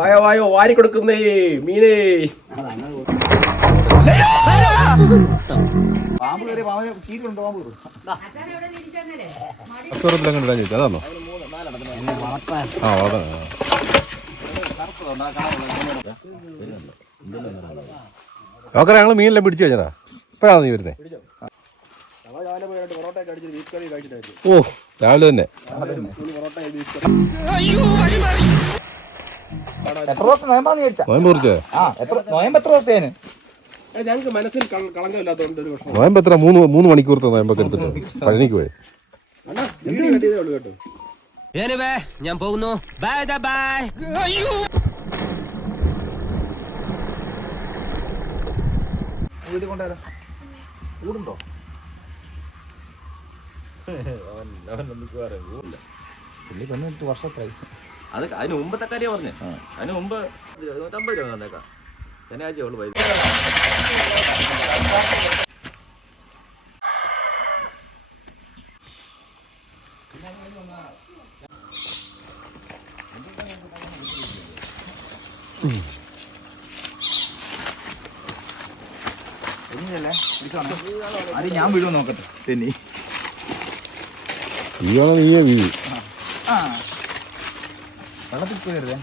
വായോ വായോ വാരി കൊടുക്കുന്നേ മീനേ. അതാണോ? ഓക്കെ, ഞങ്ങൾ മീനെല്ലാം പിടിച്ചു കഴിഞ്ഞാ. ഇപ്പഴാണ് നീ വരുന്നേ? ഓ, രാവിലെ തന്നെ. ഞങ്ങൾക്ക് മനസ്സിൽ കളങ്കമില്ലാത്തതുകൊണ്ട് ഒരു വർഷം നോയമ്പ് എത്ര? 3 മണിക്കൂറത്തെ നോയമ്പൊക്കെ എടുത്തിട്ട് പഴനിക്ക് പോയി. കേട്ടോ. ഞാൻ പോകുന്നു. Bye bye. കൂടുണ്ടോ? വർഷത്തായി. അത് അതിന് മുമ്പത്തെ കാര്യം പറഞ്ഞേ. അതിന് മുമ്പ് 50 രൂപ തന്നേക്കാം. ശനിയാഴ്ച ഉള്ളു പൈസ. അത് ഞാൻ വീഴും നോക്കട്ടെ. തെന്നി നീയേ വീഴ്. വെള്ളത്തിൽ പോയരുതേ.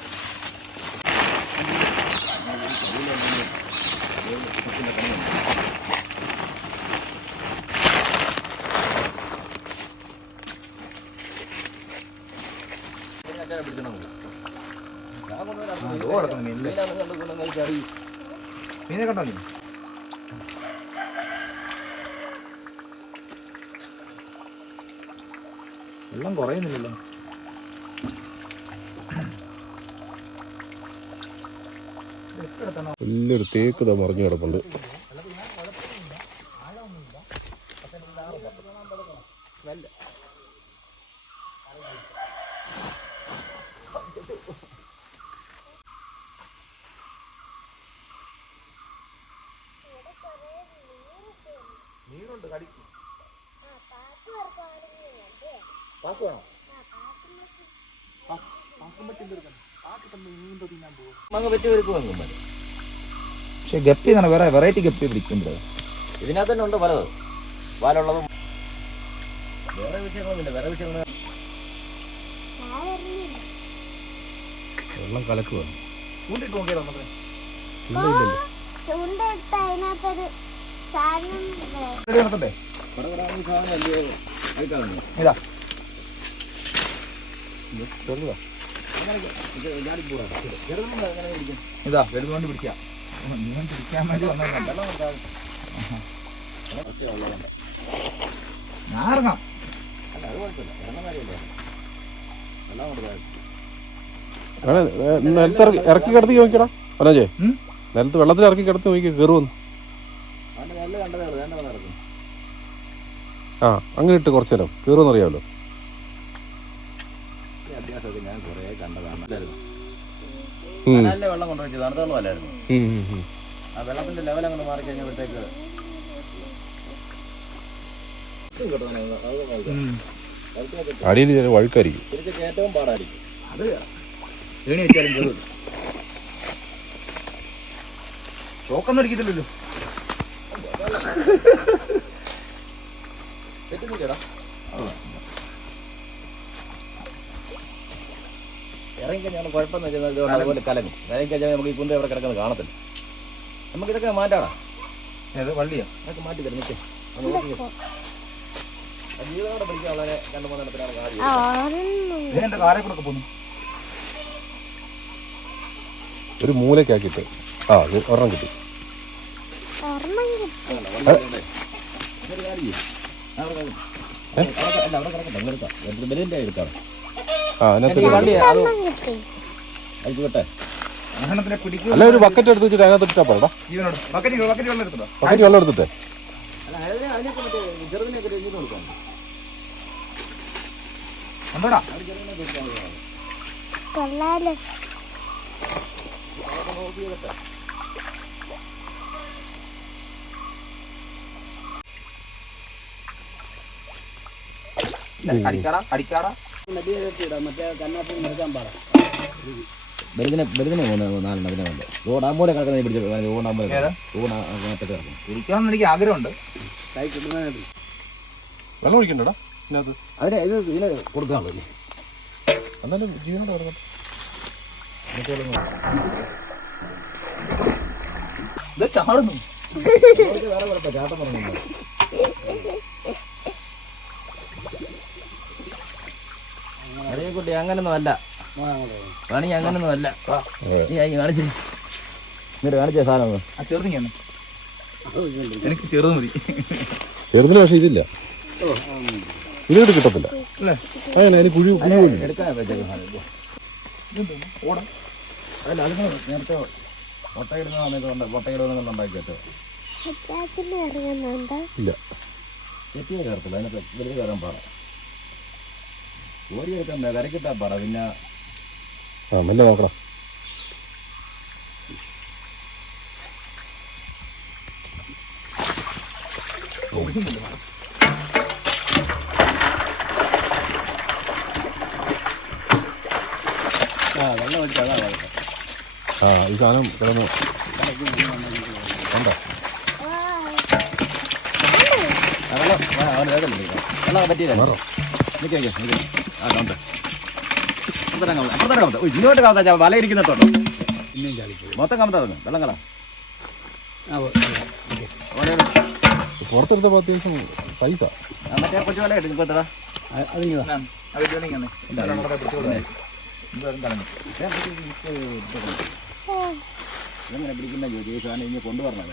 മീനെ കണ്ടോ നീ? വെള്ളം കുറയുന്നില്ലല്ലോ. വലിയൊരു തേക്ക് മറിഞ്ഞു കിടപ്പുണ്ട്. പക്ഷെ ഗപ്പി തന്നെ വേറെ വെറൈറ്റി ഗപ്പി പിടിക്കുന്നത് ഇതിനകത്ത് തന്നെ ഉണ്ട് പലത്. വാലുള്ളതും വേറെ വിഷയങ്ങളൊന്നുമില്ല. വേറെ വിഷയങ്ങൾ വെള്ളം കലക്കുക. ചൂണ്ടിട്ട് നോക്കിയാലോ നമുക്ക്? നടത്തണ്ടേ? ഇതാ ഇതാ വെളുതുകൊണ്ട് പിടിക്കാം. മീൻ പിടിക്കാൻ വേണ്ടി വന്നതല്ല. ഞാൻ ഇറങ്ങാം. നിലത്ത് ഇറക്കി കിടത്തി നോക്കിയടാ അല്ലേ? നിലത്ത് വെള്ളത്തിൽ ഇറക്കി കിടത്തി നോക്കി കയറുമെന്ന്. ആ, അങ്ങനെ ഇട്ട് കുറച്ചു നേരം കയറുമെന്ന് അറിയാമല്ലോ. ഞാൻ കുറെ കണ്ടതാണ്. നല്ല വെള്ളം കൊണ്ടുവച്ചു തണുത്ത വെള്ളമല്ലായിരുന്നു. ആ വെള്ളത്തിന്റെ ലെവൽ അങ്ങനെ മാറി കഴിഞ്ഞപ്പോഴത്തേക്ക് അടിയിൽ വഴുക്കായിരിക്കും. ഏറ്റവും പാടായിരിക്കും. അത് ഏണി വെച്ചാലും കയറും. ഷോക്കൊന്നും അടിക്കത്തില്ലല്ലോ. ഇറങ്ങിക്കഴിഞ്ഞാൽ കുഴപ്പമെന്ന് വെച്ചാൽ അതുപോലെ കലങ്ങും. ഇറങ്ങിക്കഴിഞ്ഞാൽ നമുക്ക് ഈ കുന്ത എവിടെ കിടക്കുന്നത് കാണത്തില്ല. നമുക്ക് ഇതൊക്കെ മാറ്റാടാ. വള്ളിയാ അതൊക്കെ മാറ്റി തരും. നിൽക്കേ ജീവിതത്തോടെ പിടിക്കാൻ വളരെ 2-3 എണ്ണത്തിനാണ് കാര്യം. എന്റെ കാലെ കൂടെ പോന്നു. ഒരു മൂലക്കാക്കിട്ട് ഒരെണ്ണം കിട്ടി. അല്ല, ഒരു ബക്കറ്റ് എടുത്ത് വെച്ചിട്ട് അതിനകത്ത് ഇട്ടാ പോടാ. ബക്കറ്റ് വെള്ളം എടുത്തിട്ടേ. ബെലുതിനെ നാലെണ്ണം അതിനെ കൊണ്ട് ഓടാമ്പൂടെ കിടക്കുന്ന പിടിച്ചു ഓടാമ്പൂടെ കിടക്കും. ഇരിക്കാമെന്ന് എനിക്ക് ആഗ്രഹമുണ്ട്. വെള്ളം ഒഴിക്കണ്ടടാ ഇതിനകത്ത്. അതിനെ ഇതിനെ കൊടുക്കാനുള്ളൂ. എന്നാലും ജീവനോട് കിടക്കട്ടെ. ഇത് ചാടുന്നു. വേറെ കുഴപ്പം ചാട്ടം പറഞ്ഞു. അറിയെ കുട്ടി അങ്ങനൊന്നും അല്ല പണി, അങ്ങനൊന്നും അല്ല. നീ കാണിച്ചു എന്നിട്ട് കാണിച്ച സാധനം ചെറുതിങ്ങനെ എനിക്ക് ചെറുത് മതി. ചെറുതിന് പക്ഷെ ഇതില്ല, ഇതിനോട്ട് കിട്ടത്തില്ല. അങ്ങനെ അതിന് കുഴി എടുക്കാൻ ഓടാം. അല്ല അത് നേരത്തെ മുട്ടയിടുന്ന സമയത്ത് മുട്ടയിടുന്ന ഉണ്ടാക്കിയിട്ട് ഇല്ല, ചെറ്റിയെ കയറത്തില്ല. അതിനകത്ത് വലിയ കയറാൻ പാടാം. ഓരി എടുക്കണ്ട, കരക്കിട്ടാ പാടാ. പിന്നെ മെല്ലെ നോക്കണം. വെള്ളം ഒഴിച്ചാൽ അതാ ഈ സാധനം കിടന്നു കണ്ടോ? വെള്ളം പറ്റിയതാണ്. ഇങ്ങോട്ട് കാത്താ വല ഇരിക്കുന്നിട്ടോ. മൊത്തം കമത്താ വെള്ളം കളാ. പുറത്തെടുത്തപ്പോൾ അത്യാവശ്യം സൈസാ. മറ്റേ കൊച്ചു വല കിട്ടും ഇപ്പോഴത്തെ എങ്ങനെ പിടിക്കുന്ന ജോലി സാധനം ഇനി കൊണ്ടുവരണം.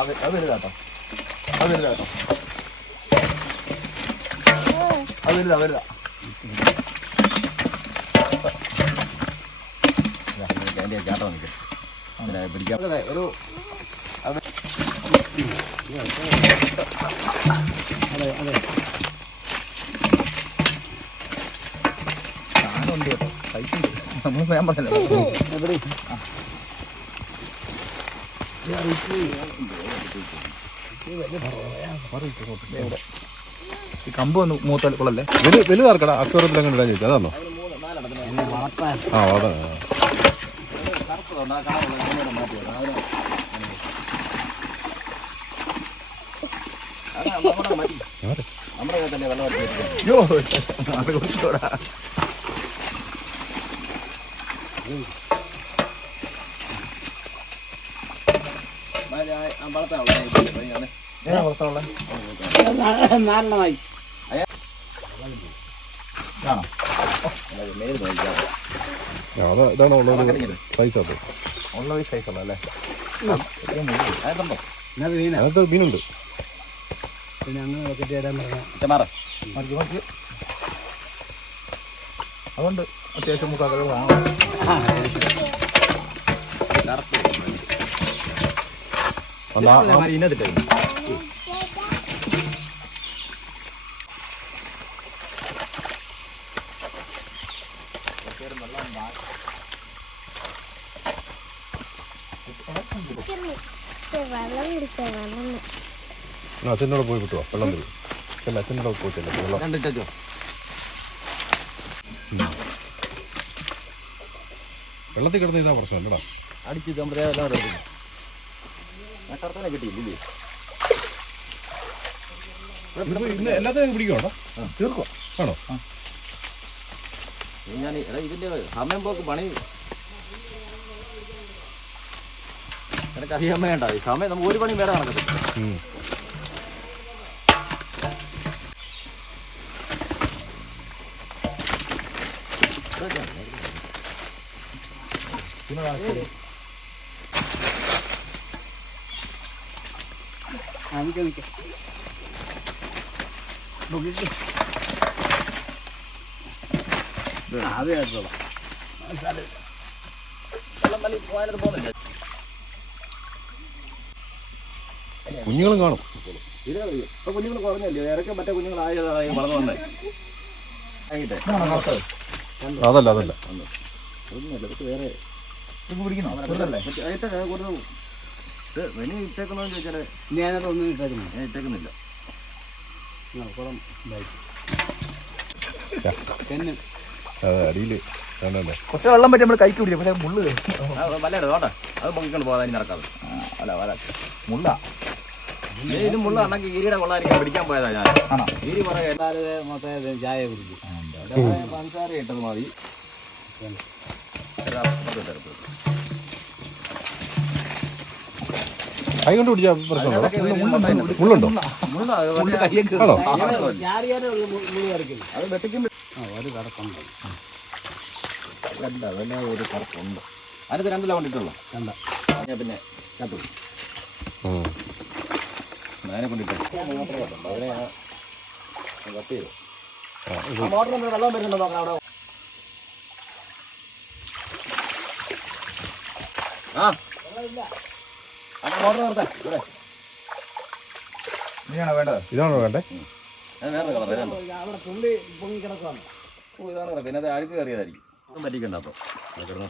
അതിരുതാട്ടോ, അതിരുതാട്ടോ, അതിരുതാ വരുതാ. അതിൻ്റെ ചാട്ടം നിൽക്കും. അങ്ങനെ പിടിക്കാം. ഒരു സാധനമുണ്ട് കേട്ടോ, സൈസുണ്ട്. നമ്മൾ ഞാൻ പറഞ്ഞല്ലോ ഈ കമ്പ് വന്ന് മൂത്താൽ കൊള്ളല്ലേ. വലുതാർക്കടാ അക്വറത്തിൽ അങ്ങനെ ഇടാൻ ചോദിച്ചു. അതാണോ? ആ അതാ. നമ്മുടെ തന്നെ വെള്ളം അയ്യോ അത് കൊടുത്തോടാ. ഇതാണ് ഉള്ളത് സൈസാണ്. ഉള്ള സൈസുള്ള അല്ലേ? അതിനകത്ത് മീനുണ്ട്. അതുകൊണ്ട് അത്യാവശ്യം മുക്കാക്കൾ ഇന്നത്തിട്ട് അച്ഛനോട് പോയി കിട്ടുമോ വെള്ളം തരും? അല്ല അച്ഛനോട് പോയിട്ടില്ല വെള്ളം കണ്ടിട്ടോ. വെള്ളത്തിൽ കിടന്ന് ഇതാ പ്രശ്നം അല്ലടാ. അടിച്ച് നമ്മുടെ കറുത്തനെ കിട്ടിയില്ലേ? ഇന്ന് എല്ലാത്തിനും പിടിക്കണോ? തീർക്കോ ആണോ? ഞാൻ ഇതിന്റെ സമയം പോക്ക് പണി എനിക്ക് അറിയാൻ വേണ്ട. ഈ സമയം നമുക്ക് ഒരു പണിയും വേറെ നടക്കത്തില്ല. കുഞ്ഞുങ്ങളും കാണും. ഇത് ഇപ്പൊ കുഞ്ഞുങ്ങൾ കുറഞ്ഞല്ലേ? ഇറക്കം മറ്റേ കുഞ്ഞുങ്ങളായി വളർന്നു വന്നേ. അതല്ല അതല്ല വേറെ പിടിക്കുന്നോ? ഇട്ടേക്കുന്നോ ചോദിച്ചാല് ഞാനത് ഒന്നും ഇട്ടേക്കുന്നു. ഞാൻ ഇട്ടേക്കുന്നില്ല. അതെ അടിയിൽ കാണാല്ലേ കുറച്ച് വെള്ളം പറ്റി നമ്മൾ കൈക്ക് പിടിക്കും പക്ഷേ മുള്ള് വല്ല ഇടതോട്ടെ അത് പൊക്കിക്കൊണ്ട് പോകാൻ നടക്കാതെ അല്ല വല മുള്ള ഇത് മുള്ള ഉണ്ടെങ്കിൽ ഗിരിയുടെ കൊള്ളായിരിക്കും പിടിക്കാൻ പോയതാ ഞാൻ ആണോ ഗിരി പറയാം എല്ലാവരും മൊത്തം ചായ കുടിക്കും പഞ്ചസാര ഇട്ടത് മതി കൈ കൊണ്ട് പിടിച്ചാൽ പ്രശ്നമുണ്ടോ മുള്ളുണ്ടോ ആണോ അത് വെട്ടിക്കും ഒരു കടപ്പുണ്ട് ഒരു കടപ്പുണ്ട് അതിനകത്ത് 2 ലവൺ ഇട്ടുള്ളൂ ഞാൻ പിന്നെ കത്തു അതിനെ കൊണ്ടിട്ട് അതിനെ കട്ട് ചെയ്തു മോട്ടറിൽ വെള്ളം വരുന്നുണ്ടോ നോക്കാം അവിടെ ആ മോട്ടർ നിർത്താം ഇവിടെ ഇനിയാണോ വേണ്ടത് ഇതാണോ വേണ്ടേ വേറെ കളർ വരാണ്ടോ ഓ ഇതാണ് കിടക്കുക പിന്നെ അത് അഴുക്ക് കയറിയതായിരിക്കും ഒന്നും പറ്റിക്കണ്ട അപ്പോൾ കിടന്നു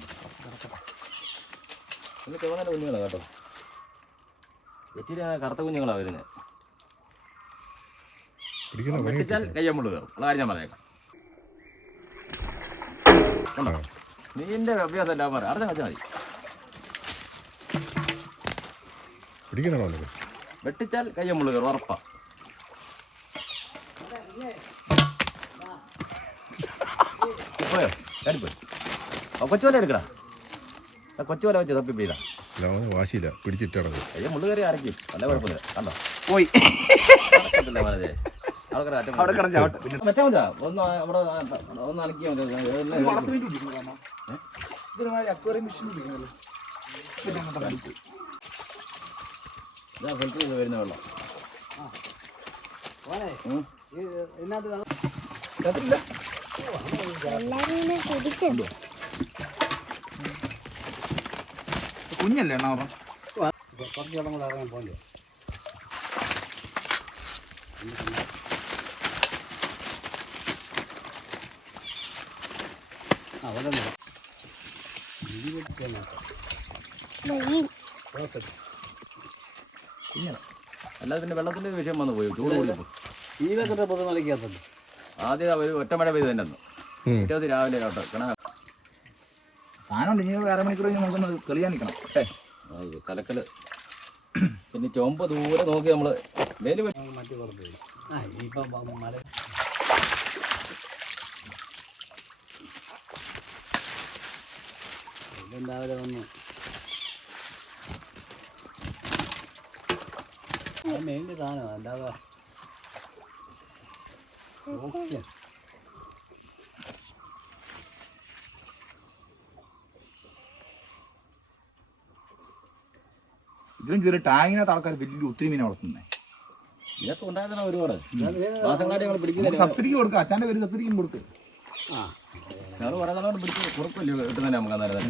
ഇത് തോന്നേണ്ട കുഞ്ഞുങ്ങളാണ് കേട്ടോ വെറ്റിന് കറുത്ത കുഞ്ഞുങ്ങളാണ് വരുന്നത് വെട്ടിച്ചാൽ കയ്യമ്പുള്ളു കയറും ഉള്ള കാര്യം ഞാൻ പറഞ്ഞേക്കാം കണ്ടോ നീൻ്റെ അഭ്യാസം എല്ലാം പറയാം അടുത്ത വെച്ചാൽ മതി പിടിക്കണോ വെട്ടിച്ചാൽ കയ്യമ്പുള്ളു കയറും ഉറപ്പാ പോയോ കാണിപ്പോയി കൊച്ചുവല എടുക്കടാ കൊച്ചുവല വെച്ച് തപ്പി പെയ്താ വാശിയില്ല പിടിച്ചിട്ടിറങ്ങും അയ്യോ മുള്ളു കയറി അരക്കി നല്ല കുഴപ്പമില്ല കണ്ടോ പോയി മനസ്സേ അവിടെ കിടച്ചാവട്ടെ വെച്ചാൽ മതിയാ ഒന്ന് അവിടെ ഒന്ന് അനക്കിയാൽ മതി ഫിൽറ്റർ ചെയ്ത് വരുന്ന വെള്ളം കുഞ്ഞല്ലേ എണ്ണ കുറച്ച് വെള്ളം കൂടെ ഇറങ്ങാൻ പോകണ്ടേ അല്ലാതെ പിന്നെ വെള്ളത്തിൻ്റെ വിഷയം വന്നു പോയി ചൂട് കൂടിയപ്പോൾ ഈ വെക്കത്തെ പൊതു മലയ്ക്കകത്തുണ്ട് ആദ്യം ഒരു ഒറ്റ മഴ പെയ്ത് തന്നെ പിറ്റേ രാവിലെ കേട്ടോ സാധനം ഉണ്ട് ഇനി വേറെ മണിക്കൂർ നമുക്കൊന്ന് തെളിയാൻ നിൽക്കണം കലക്കല് പിന്നെ ചുമപ്പ് ദൂരെ നോക്കി നമ്മള് വേല് മറ്റു പുറത്ത് ആ ഇപ്പം മല രാവിലെ വന്നു മെയിൻ സാധനമാണ് അല്ലാതെ ഇതിലും ചെറിയ ടാങ്ങിനകത്ത് ആൾക്കാർ വലിയ ഒത്തിരി മീനെ വളർത്തുന്നേ ഇതൊക്കെ ഉണ്ടായിരുന്ന ഒരുപാട് മാസങ്ങളായിട്ട് ഞങ്ങൾ പിടിക്കുന്നില്ല സബ്സിഡിക്ക് കൊടുക്കുക അച്ഛൻ്റെ പേര് സബ്സിഡിക്കും കൊടുക്കുക ഞങ്ങൾ കുറേ നാളോട് പിടിച്ച് കുറപ്പില്ല കിട്ടുന്നതന്നെ നമുക്ക് അന്നേരം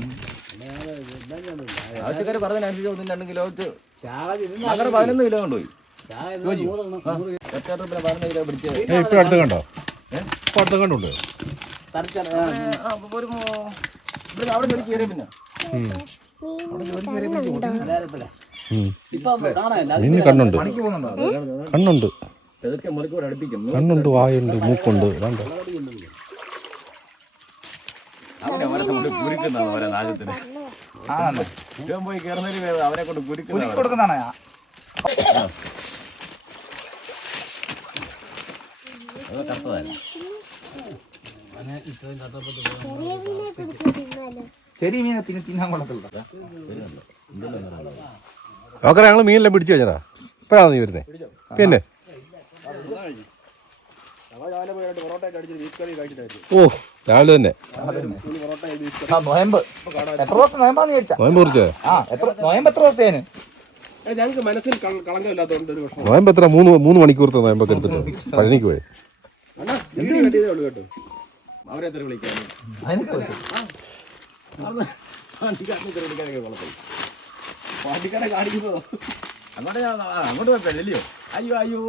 ആവശ്യക്കാർ പറഞ്ഞതിനനുസരിച്ച് 1-2 കിലോ വെച്ച് ഞങ്ങൾ 11 കിലോ കൊണ്ടുപോയി ഒറ്റ ട്രിപ്പിന് 11 കിലോ പിടിച്ച് ഇപ്പം അടുത്ത് കണ്ടോ ഇപ്പം അടുത്ത് കണ്ടുണ്ട് ഒരു ഇവിടെ അവിടെ ജോലി കയറിയ പിന്നെ മീന് കണ്ണുണ്ട് പണിക്ക് പോകുന്നുണ്ടോ കണ്ണുണ്ട് ഇതൊക്കെ മറിക്കൂടെ അടുപ്പിക്കും കണ്ണുണ്ട് വായുണ്ട് മൂക്കുണ്ട് വേണ്ട അവനെ അവരെ കൊണ്ട് കുരുക്കുന്നതാണ് അവരെ നാശത്തിന് ആണോ ഇവൻ പോയി കയറുന്നതിന് അവരെ കൊണ്ട് കുരുക്കുന്ന കൊടുക്കുന്നതാണോ അത് കത്തതല്ല ചെറിയ മീനെ പിന്നെ തിന്നാൻ കൊള്ളത്തില്ല ഓക്കെ ഞങ്ങൾ മീനെല്ലാം പിടിച്ചു കഴിഞ്ഞാ ഇപ്പോഴാണ് നീ വരുന്നേ പിന്നെ ഓ രാവിലെ തന്നെ നോയമ്പ് എത്ര ദിവസം നോയമ്പാന്ന് വിചാരിച്ചാ നോയമ്പ് കുറിച്ചേ നോയമ്പ് എത്ര ദിവസത്തേന് ഞങ്ങൾക്ക് മനസ്സിൽ കളങ്കമില്ലാത്തതുകൊണ്ട് ഒരു വർഷം നോയമ്പ് എത്ര 3 മണിക്കൂറത്തെ നോയമ്പൊക്കെ എടുത്തിട്ട് പഴനിക്ക് പോയി കേട്ടോ അവരെ എത്ര വിളിക്കാൻ പാട്ടിക്കാരെ കാണിക്കുന്നതോ അങ്ങോട്ട് പോയപ്പോഴല്ലയോ അയ്യോ അയ്യോ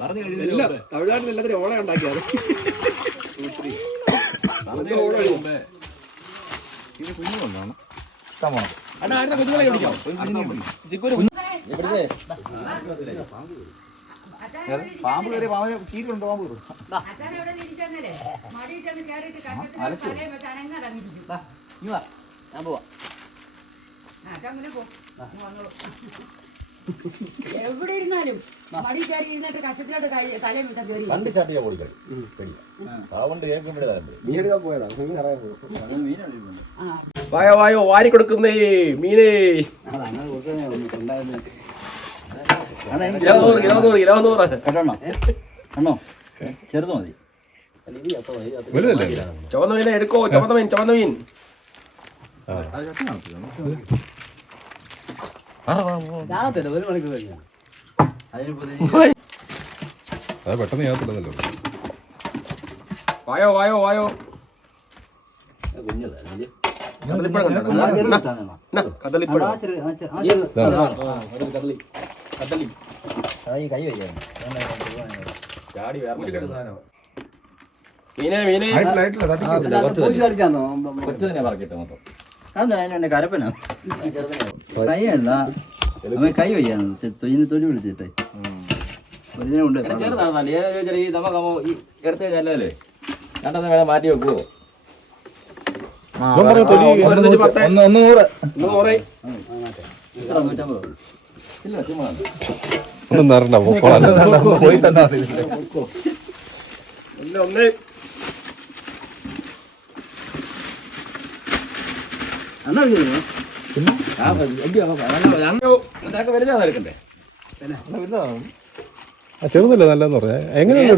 പറഞ്ഞു കഴിഞ്ഞില്ല തമിഴ്നാട്ടിൽ എല്ലാത്തിനും ഓണം ഉണ്ടാക്കിയത് ഇത് കുഞ്ഞു കൊണ്ടാണ് അണ്ണാ ആരുടെ കുഞ്ഞുങ്ങളെ വിളിക്കാം പാമ്പ് കയറി പാമ്പിനെ ചീറ്റുണ്ടോ പാമ്പ് കയറും ഞാൻ പോവാ. എവിടെ ഇരുന്നാലും മടി കയറി ഇരുന്നിട്ട് കഷത്തിലോട്ട് തലയും വിട്ടാൽ കയറി കണ്ട് ചാട്ടിയാ പൊളിക്കാൻ അതുകൊണ്ട് കേൾക്കുമ്പോഴേ മീനെടുക്കാൻ പോയതാ വായോ വായോ വാരി കൊടുക്കുന്നേ മീനേ. കിലോ 100. അണ്ണോ ചെറുത് മതി. ചുവന്ന മീനെ എടുക്കോ. ചുവന്ന മീൻ പെട്ടെന്ന് ചെയ്യാത്തില്ലല്ലോ. വായോ വായോ വായോ. അതെന്താ കരപ്പനാ കൈയല്ല കൈ വയ്യാന്ന് തൊലി വിളിച്ചിട്ടെ ഇതിനുണ്ട് എടുത്ത് നല്ലതല്ലേ രണ്ടെണ്ണം വേണം മാറ്റി വെക്കുവോ? 100. ഇല്ല ചുമ്മാ ഒന്നും നേരണ്ട പോയി തന്നാ വലുതാ ചെറുതല്ലേ നല്ലതെന്ന് പറഞ്ഞാ എങ്ങനെയാണ്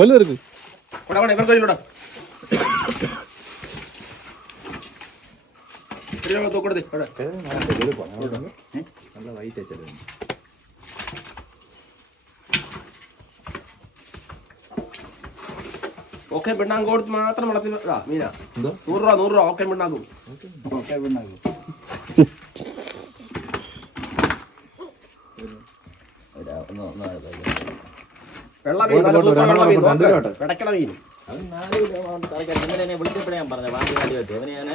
വലുതെടുക്കും. ഓക്കെ പിണ്ണാക്കും കൊടുത്ത് മാത്രം വളർത്തി മീനാ. 100 രൂപ ഓക്കെ പിണ്ണാക്കും. വെള്ള മീൻ പിടക്കണ മീൻ. വിളിച്ചപ്പോഴേ ഞാൻ പറഞ്ഞ വാങ്ങി വേണ്ടി പറ്റും അവന് ഞാൻ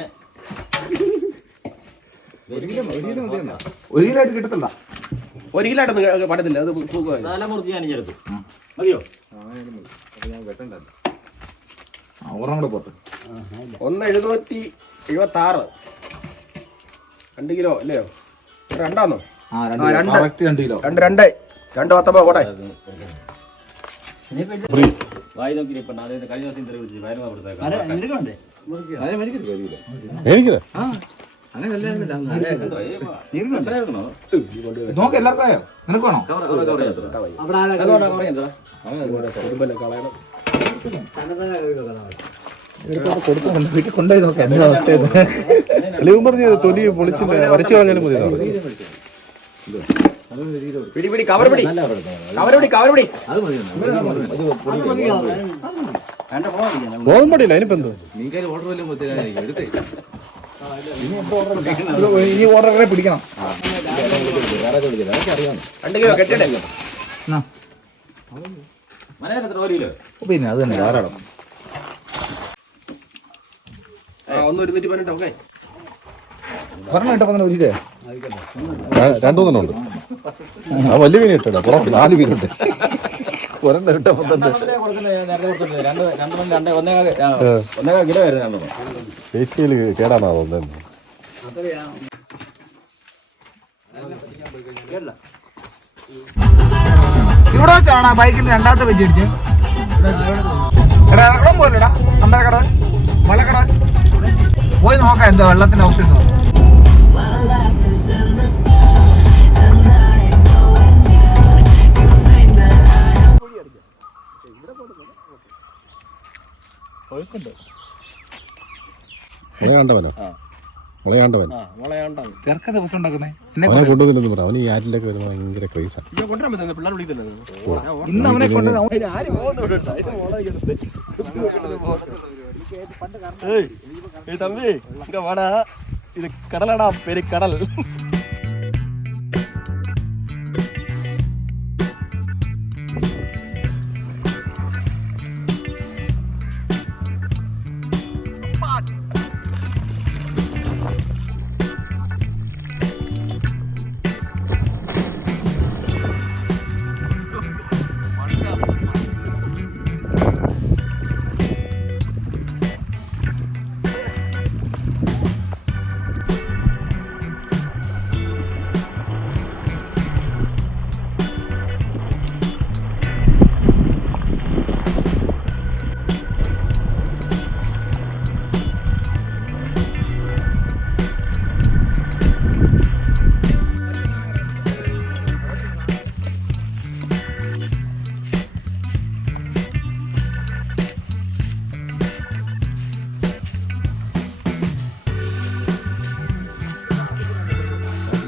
1 കിലോ ആയിട്ട് കിട്ടത്തില്ല. 1 കിലോ ആയിട്ടൊന്നും പറ്റത്തില്ല. അത് മുറിച്ച് ഞാൻ എടുത്തു മതിയോ? ഒരെണ്ണം കൂടെ പോട്ടെ. 1,776 2 കിലോ അല്ലയോ? 2 2 കിലോ. 2 കോട്ടെ. വായി നോക്കി കഴിഞ്ഞ ദിവസം ഇന്റർവ്യൂ വിളിച്ചു വയറുന്ന കൊടുത്തേക്കാം. എനിക്കില്ല നോക്ക് എല്ലാവർക്കും ആയോ? നിനക്ക് വേണോ? വീട്ടിൽ കൊണ്ടുപോയി നോക്കാം എന്താ അവസ്ഥ. അല്ലെങ്കിൽ പറഞ്ഞ തൊലി പൊളിച്ചില്ല വരച്ചു കളഞ്ഞാലും മതി. പിടി കവർ പിടി. ഗോതമ്പടിയില്ല അതിനിപ്പോ എന്തോ ഇനി ഓർഡർ പിടിക്കണം. 2 കിലോ കെട്ടിട്ടെ. പിന്നെ അത് തന്നെ ധാരാളം. 1,118 ഓക്കെ. ഒരെണ്ണം ഇട്ടപ്പോ 1 കിലോ 2 ഉണ്ട്. ആ വലിയ മീൻ ഇട്ടാ പുറത്ത് 4 മീനുണ്ട്. ഒരെണ്ണം ഇട്ടപ്പോ കിലോ വരുന്ന പേച്ചിക്കയില് കേടാണോ തോന്നുന്നു. ഇവിടെ വെച്ചാണ് ബൈക്കിന് 2ാമത്തെ പറ്റി അടിച്ച്. ഇറക്കണം പോലടാ അമ്പലക്കട മലക്കട പോയി നോക്കാം എന്താ വെള്ളത്തിന്റെ അവസ്ഥ. മുളയാണ്ടവൻ ചെറുക്ക ദിവസം ഉണ്ടാക്കുന്നേ അവനെ കൊണ്ടുവന്നില്ലെന്ന് പറ. അവന് ഈ ആറ്റിലേക്ക് വരുന്ന ഭയങ്കര ക്രൈസാണ്. ഇന്ന് അവനെ കൊണ്ട് ഇത് കടലടാ പേര് കടൽ.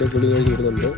കുളി കഴിഞ്ഞ് വരുന്നുണ്ട്.